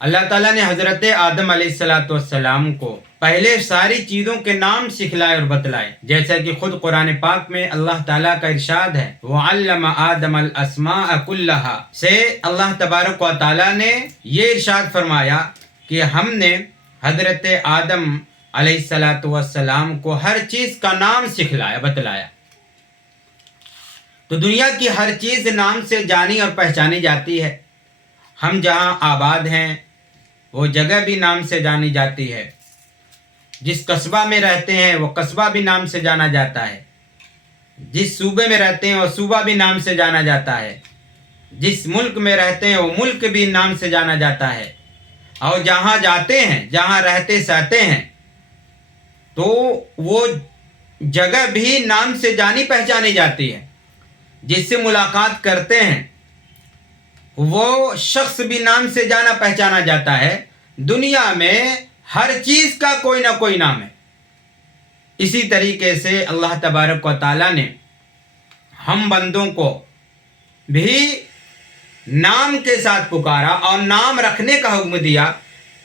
اللہ تعالیٰ نے حضرت آدم علیہ السلام کو پہلے ساری چیزوں کے نام سکھلائے اور بتلائے، جیسا کہ خود قرآن پاک میں اللہ تعالیٰ کا ارشاد ہے وَعَلَّمَ آدَمَ الْأَسْمَاءَ كُلَّهَا سے اللہ تبارک و تعالیٰ نے یہ ارشاد فرمایا کہ ہم نے حضرت آدم علیہ السلام کو ہر چیز کا نام سکھلایا بتلایا۔ تو دنیا کی ہر چیز نام سے جانی اور پہچانی جاتی ہے۔ ہم جہاں آباد ہیں وہ جگہ بھی نام سے جانی جاتی ہے، جس قصبہ میں رہتے ہیں وہ قصبہ بھی نام سے جانا جاتا ہے، جس صوبے میں رہتے ہیں وہ صوبہ بھی نام سے جانا جاتا ہے، جس ملک میں رہتے ہیں وہ ملک بھی نام سے جانا جاتا ہے، اور جہاں جاتے ہیں جہاں رہتے سہتے ہیں تو وہ جگہ بھی نام سے جانی پہچانی جاتی ہے، جس سے ملاقات کرتے ہیں وہ شخص بھی نام سے جانا پہچانا جاتا ہے۔ دنیا میں ہر چیز کا کوئی نہ کوئی نام ہے۔ اسی طریقے سے اللہ تبارک و تعالیٰ نے ہم بندوں کو بھی نام کے ساتھ پکارا اور نام رکھنے کا حکم دیا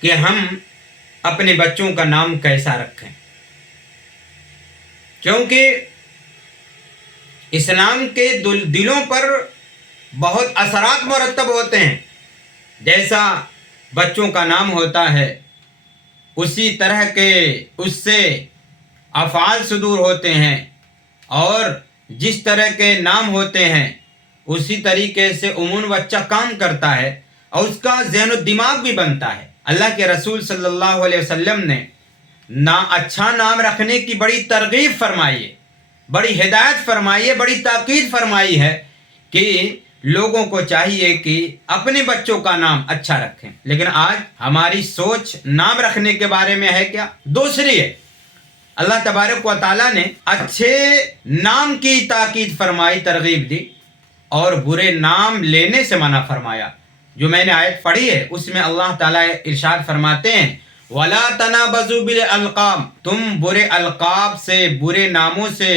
کہ ہم اپنے بچوں کا نام کیسا رکھیں، کیونکہ اسلام کے دلوں پر بہت اثرات مرتب ہوتے ہیں۔ جیسا بچوں کا نام ہوتا ہے اسی طرح کے اس سے افعال صدور ہوتے ہیں، اور جس طرح کے نام ہوتے ہیں اسی طریقے سے عموماً بچہ کام کرتا ہے اور اس کا ذہن و دماغ بھی بنتا ہے۔ اللہ کے رسول صلی اللہ علیہ وسلم نے اچھا نام رکھنے کی بڑی ترغیب فرمائی ہے، بڑی ہدایت فرمائی ہے، بڑی تاکید فرمائی ہے کہ لوگوں کو چاہیے کہ اپنے بچوں کا نام اچھا رکھیں۔ لیکن آج ہماری سوچ نام رکھنے کے بارے میں ہے کیا؟ دوسری ہے۔ اللہ تبارک و تعالیٰ نے اچھے نام کی تاکید فرمائی، ترغیب دی، اور برے نام لینے سے منع فرمایا۔ جو میں نے آیت پڑھی ہے اس میں اللہ تعالیٰ ارشاد فرماتے ہیں وَلَا تَنَابَزُوا بِالْأَلْقَابِ، تم برے القاب سے، برے ناموں سے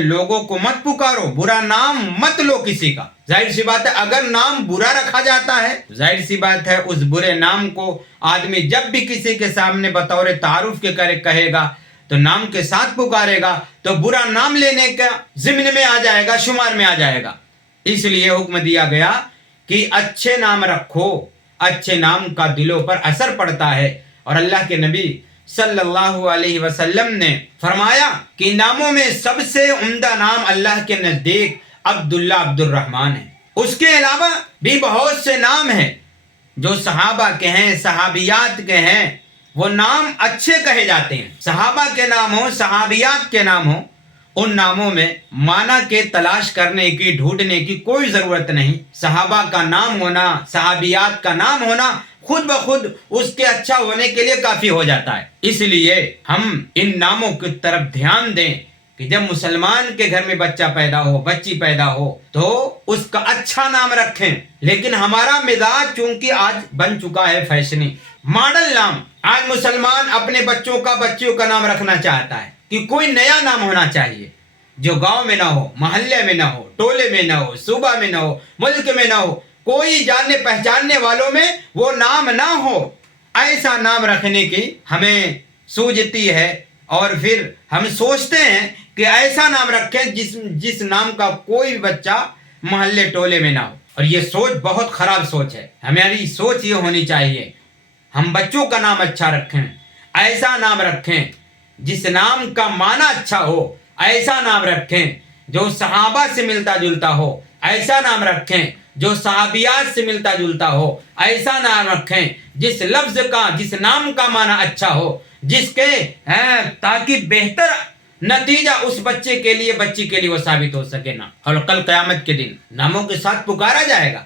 لوگوں کو مت پکارو، برا نام مت لو کسی کا۔ ظاہر سی بات ہے اگر نام برا رکھا جاتا ہے ظاہر سی بات ہے اس برے نام کو آدمی جب بھی کسی کے سامنے بطور تعارف کے کہے گا تو نام کے ساتھ پکارے گا تو برا نام لینے کا ضمن میں آ جائے گا، شمار میں آ جائے گا۔ اس لیے حکم دیا گیا کہ اچھے نام رکھو، اچھے نام کا دلوں پر اثر پڑتا ہے۔ اور اللہ کے نبی صلی اللہ علیہ وسلم نے فرمایا کہ ناموں میں سب سے عمدہ نام اللہ کے نزدیک عبداللہ عبد الرحمن ہے۔ اس کے علاوہ بھی بہت سے نام ہیں جو صحابہ کے ہیں، صحابیات کے ہیں، وہ نام اچھے کہے جاتے ہیں۔ صحابہ کے نام ہوں، صحابیات کے نام ہوں، ان ناموں میں معنی کے تلاش کرنے کی، ڈھونڈنے کی کوئی ضرورت نہیں۔ صحابہ کا نام ہونا، صحابیات کا نام ہونا خود بخود اس کے اچھا ہونے کے لیے کافی ہو جاتا ہے۔ اس لیے ہم ان ناموں کی طرف دھیان دیں کہ جب مسلمان کے گھر میں بچہ پیدا ہو، بچی پیدا ہو تو اس کا اچھا نام رکھیں۔ لیکن ہمارا مزاج چونکہ آج بن چکا ہے فیشنی، ماڈل نام، آج مسلمان اپنے بچوں کا، بچیوں کا نام رکھنا چاہتا ہے کہ کوئی نیا نام ہونا چاہیے جو گاؤں میں نہ ہو، محلے میں نہ ہو، ٹولے میں نہ ہو، صوبہ میں نہ ہو، ملک میں نہ ہو، کوئی جاننے پہچاننے والوں میں وہ نام نہ ہو۔ ایسا نام رکھنے کی ہمیں سوجتی ہے، اور پھر ہم سوچتے ہیں کہ ایسا نام رکھیں جس نام کا کوئی بچہ محلے ٹولے میں نہ ہو، اور یہ سوچ بہت خراب سوچ ہے۔ ہماری سوچ یہ ہونی چاہیے ہم بچوں کا نام اچھا رکھیں، ایسا نام رکھیں جس نام کا معنی اچھا ہو، ایسا نام رکھیں جو صحابہ سے ملتا جلتا ہو، ایسا نام رکھیں جو صحابیات سے ملتا جلتا ہو، ایسا نام رکھیں جس لفظ کا، جس نام کا معنی اچھا ہو، جس کے تاکہ بہتر نتیجہ اس بچے کے لیے، بچی کے لیے وہ ثابت ہو سکے نا۔ اور کل قیامت کے دن ناموں کے ساتھ پکارا جائے گا۔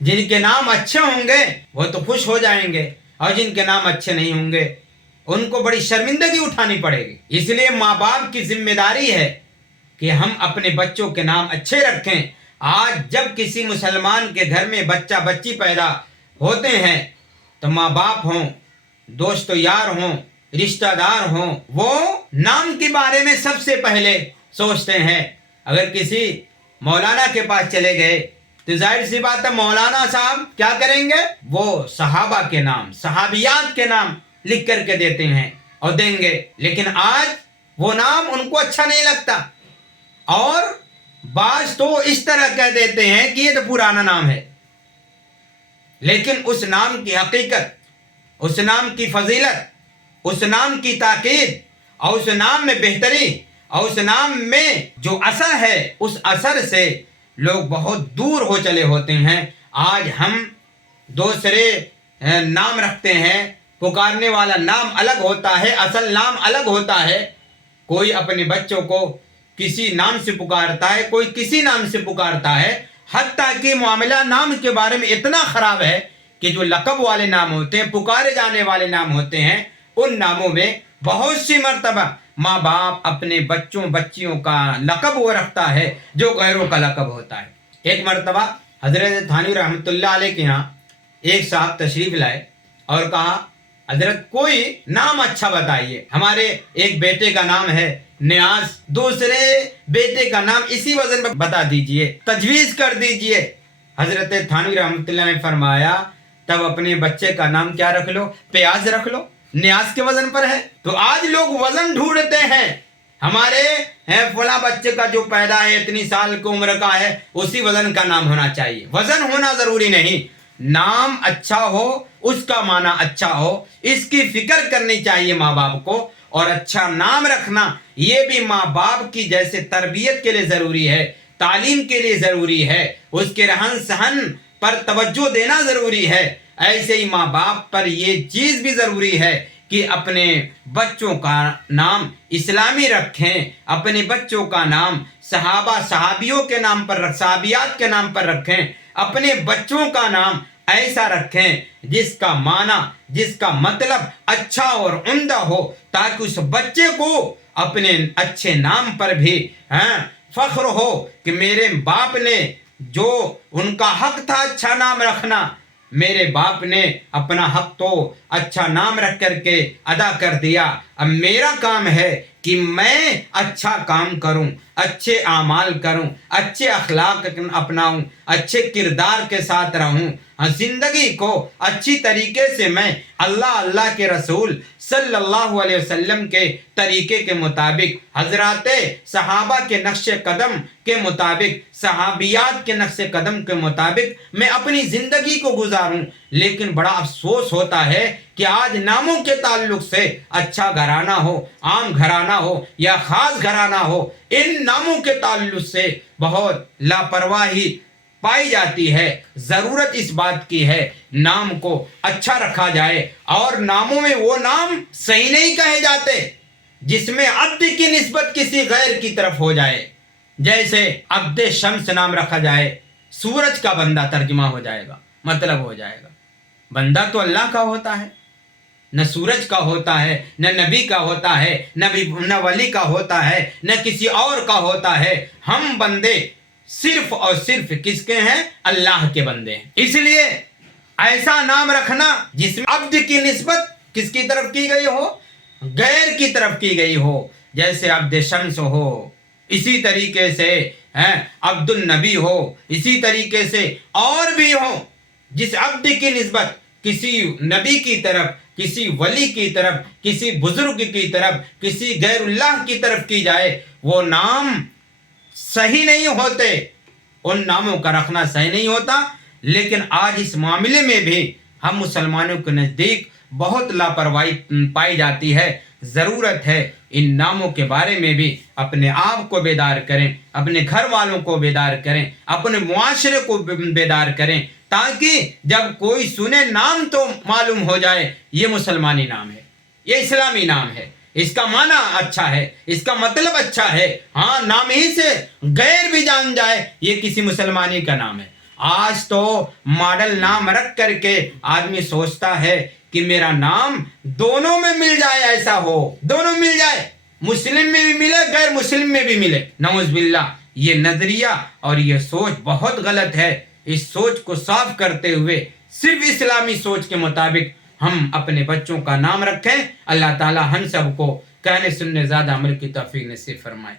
جن کے نام اچھے ہوں گے وہ تو خوش ہو جائیں گے، اور جن کے نام اچھے نہیں ہوں گے ان کو بڑی شرمندگی اٹھانی پڑے گی۔ اس لیے ماں باپ کی ذمہ داری ہے کہ ہم اپنے بچوں کے نام اچھے رکھیں۔ آج جب کسی مسلمان کے گھر میں بچہ بچی پیدا ہوتے ہیں تو ماں باپ ہوں، دوست و یار ہوں، رشتہ دار ہوں، وہ نام کے بارے میں سب سے پہلے سوچتے ہیں۔ اگر کسی مولانا کے پاس چلے گئے تو ظاہر سی بات ہے مولانا صاحب کیا کریں گے؟ وہ صحابہ کے نام، صحابیات کے نام لکھ کر کے دیتے ہیں اور دیں گے، لیکن آج وہ نام ان کو اچھا نہیں لگتا، اور بعض تو اس طرح کہہ دیتے ہیں کہ یہ تو پرانا نام ہے، لیکن اس نام کی حقیقت، اس نام کی فضیلت، اس نام کی تاکید، اور اس نام میں بہتری، اور اس نام میں جو اثر ہے، اس اثر سے لوگ بہت دور ہو چلے ہوتے ہیں۔ آج ہم دوسرے نام رکھتے ہیں، پکارنے والا نام الگ ہوتا ہے، اصل نام الگ ہوتا ہے۔ کوئی اپنے بچوں کو کسی نام سے پکارتا ہے، کوئی کسی نام سے پکارتا ہے، حتیٰ کہ معاملہ نام کے بارے میں اتنا خراب ہے کہ جو لقب والے نام ہوتے ہیں، پکارے جانے والے نام ہوتے ہیں، ان ناموں میں بہت سی مرتبہ ماں باپ اپنے بچیوں کا لقب وہ رکھتا ہے جو غیروں کا لقب ہوتا ہے۔ ایک مرتبہ حضرت تھانوی رحمۃ اللہ علیہ کے یہاں ایک صاحب تشریف لائے اور کہا حضرت کوئی نام اچھا بتائیے، ہمارے ایک بیٹے کا نام ہے نیاز، دوسرے بیٹے کا نام اسی وزن پر بتا دیجئے، تجویز کر دیجئے۔ حضرت تھانوی رحمۃ اللہ نے فرمایا تب اپنے بچے کا نام کیا رکھ لو؟ پیاز رکھ لو، نیاز کے وزن پر ہے۔ تو آج لوگ وزن ڈھونڈتے ہیں، ہمارے فلاں بچے کا جو پیدا ہے اتنی سال کی عمر کا ہے اسی وزن کا نام ہونا چاہیے۔ وزن ہونا ضروری نہیں، نام اچھا ہو، اس کا معنی اچھا ہو، اس کی فکر کرنی چاہیے ماں باپ کو، اور اچھا نام رکھنا یہ بھی ماں باپ کی جیسے تربیت کے لیے ضروری ہے، تعلیم کے لیے ضروری ہے، اس کے رہن سہن پر توجہ دینا ضروری ہے، ایسے ہی ماں باپ پر یہ چیز بھی ضروری ہے کہ اپنے بچوں کا نام اسلامی رکھیں، اپنے بچوں کا نام صحابہ صحابیوں کے نام پر صحابیات کے نام پر رکھیں، اپنے بچوں کا نام ایسا رکھیں جس کا معنی، جس کا مطلب اچھا اور عمدہ ہو، تاکہ اس بچے کو اپنے اچھے نام پر بھی فخر ہو کہ میرے باپ نے جو ان کا حق تھا اچھا نام رکھنا، میرے باپ نے اپنا حق تو اچھا نام رکھ کر کے ادا کر دیا، اب میرا کام ہے کہ میں اچھا کام کروں، اچھے اعمال کروں، اچھے اخلاق اپناؤں، اچھے کردار کے ساتھ رہوں، زندگی کو اچھی طریقے سے میں اللہ کے رسول صلی اللہ علیہ وسلم کے طریقے کے مطابق، حضرات صحابہ کے نقش قدم کے مطابق، صحابیات کے نقش قدم کے مطابق میں اپنی زندگی کو گزاروں۔ لیکن بڑا افسوس ہوتا ہے کہ آج ناموں کے تعلق سے اچھا گھرانہ ہو، عام گھرانہ ہو یا خاص گھرانہ ہو، ان ناموں کے تعلق سے بہت لاپرواہی پائی جاتی ہے۔ ضرورت اس بات کی ہے نام کو اچھا رکھا جائے، اور ناموں میں وہ نام صحیح نہیں کہے جاتے جس میں عبد کی نسبت کسی غیر کی طرف ہو جائے، جیسے عبد شمس نام رکھا جائے، سورج کا بندہ ترجمہ ہو جائے گا، مطلب ہو جائے گا۔ بندہ تو اللہ کا ہوتا ہے، نہ سورج کا ہوتا ہے، نہ نبی کا ہوتا ہے، نہ ولی کا ہوتا ہے، نہ کسی اور کا ہوتا ہے۔ ہم بندے صرف اور صرف کس کے ہیں؟ اللہ کے بندے ہیں۔ اس لیے ایسا نام رکھنا جس میں عبد کی نسبت کس کی طرف کی گئی ہو؟ غیر کی طرف کی گئی ہو، جیسے عبد شمس ہو، اسی طریقے سے عبد النبی ہو، اسی طریقے سے اور بھی ہو، جس عبد کی نسبت کسی نبی کی طرف، کسی ولی کی طرف، کسی بزرگ کی طرف، کسی غیر اللہ کی طرف کی جائے، وہ نام صحیح نہیں ہوتے، ان ناموں کا رکھنا صحیح نہیں ہوتا۔ لیکن آج اس معاملے میں بھی ہم مسلمانوں کے نزدیک بہت لاپرواہی پائی جاتی ہے۔ ضرورت ہے ان ناموں کے بارے میں بھی اپنے آپ کو بیدار کریں، اپنے گھر والوں کو بیدار کریں، اپنے معاشرے کو بیدار کریں، تاکہ جب کوئی سنے نام تو معلوم ہو جائے یہ مسلمانی نام ہے، یہ اسلامی نام ہے، اس کا معنی اچھا ہے، اس کا مطلب اچھا ہے۔ ہاں، نام ہی سے غیر بھی جان جائے یہ کسی مسلمانی کا نام ہے۔ آج تو ماڈل نام رکھ کر کے آدمی سوچتا ہے کہ میرا نام دونوں میں مل جائے، ایسا ہو، دونوں مل جائے، مسلم میں بھی ملے، غیر مسلم میں بھی ملے۔ نعوذ باللہ، یہ نظریہ اور یہ سوچ بہت غلط ہے۔ اس سوچ کو صاف کرتے ہوئے صرف اسلامی سوچ کے مطابق ہم اپنے بچوں کا نام رکھیں۔ اللہ تعالی ہم سب کو کہنے سننے زیادہ عمل کی توفیق نصیب فرمائے۔